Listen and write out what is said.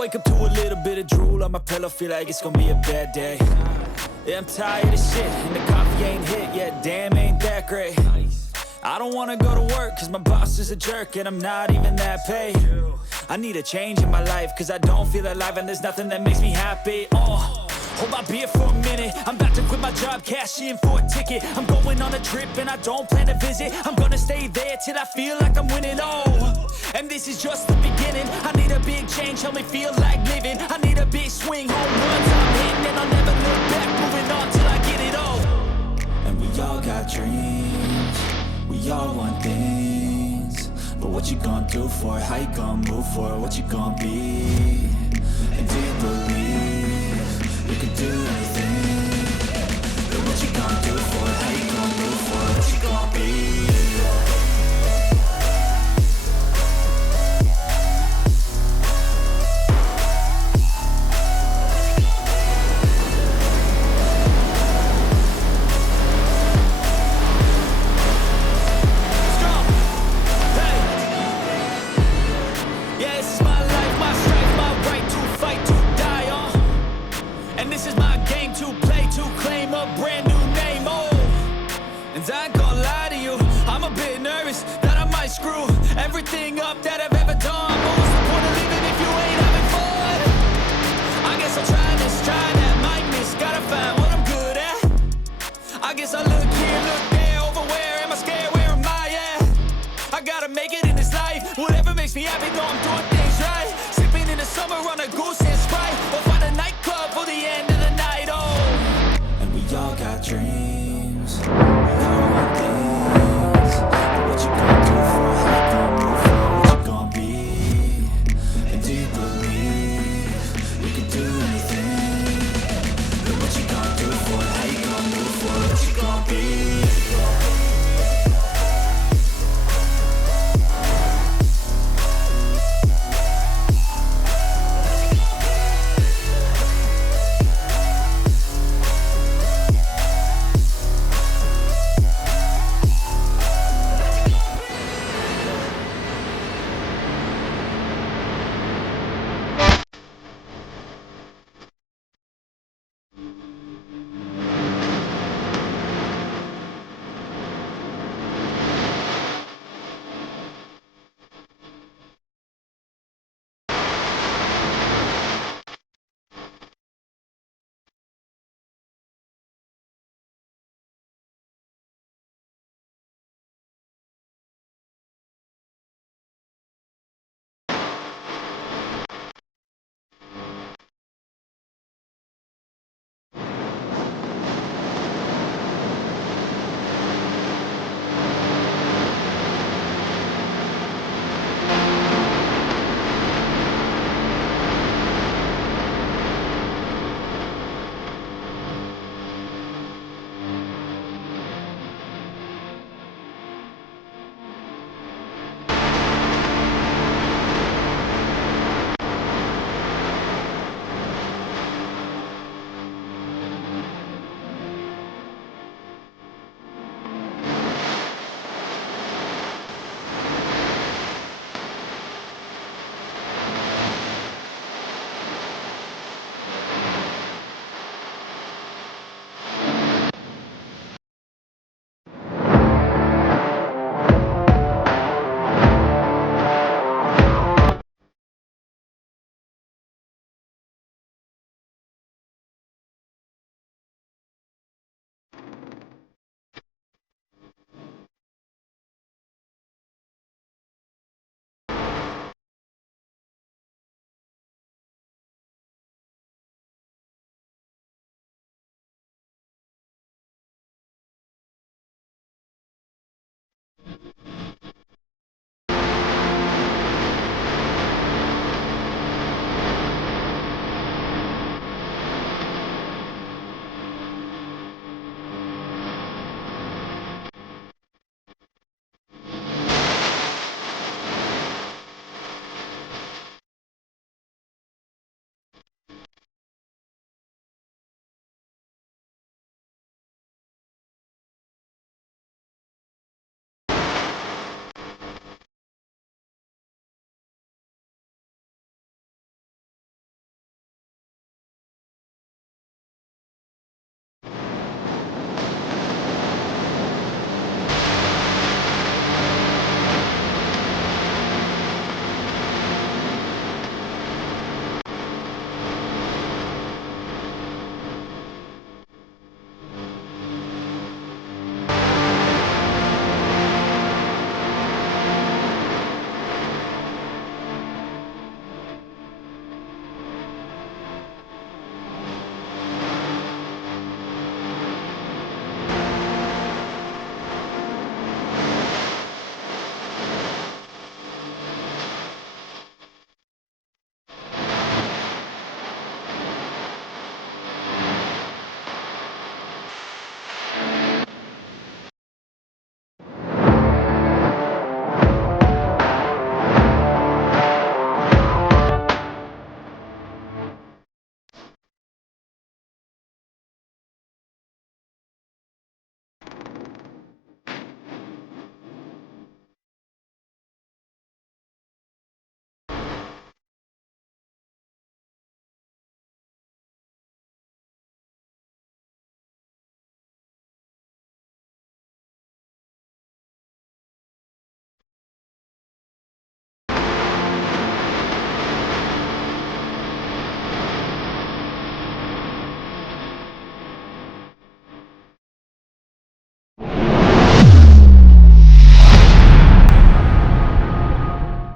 wake up to a little bit of drool on my pillow, feel like it's gonna be a bad day. Yeah, I'm tired of shit, and the coffee ain't hit yet, damn, ain't that great. I don't wanna go to work, cause my boss is a jerk, and I'm not even that paid. I need a change in my life, cause I don't feel alive, and there's nothing that makes me happy. Hold my beer for a minute, I'm about to quit my job, cash in for a ticket. I'm going on a trip and I don't plan to visit. I'm gonna stay there till I feel like I'm winning, and this is just the beginning. I need a big change, help me feel like living. I need a big swing, home runs I'm hitting, and I'll never look back, moving on till I get it all. And we all got dreams, we all want things, but what you gonna do for it? How you gonna move for it? What you gonna be?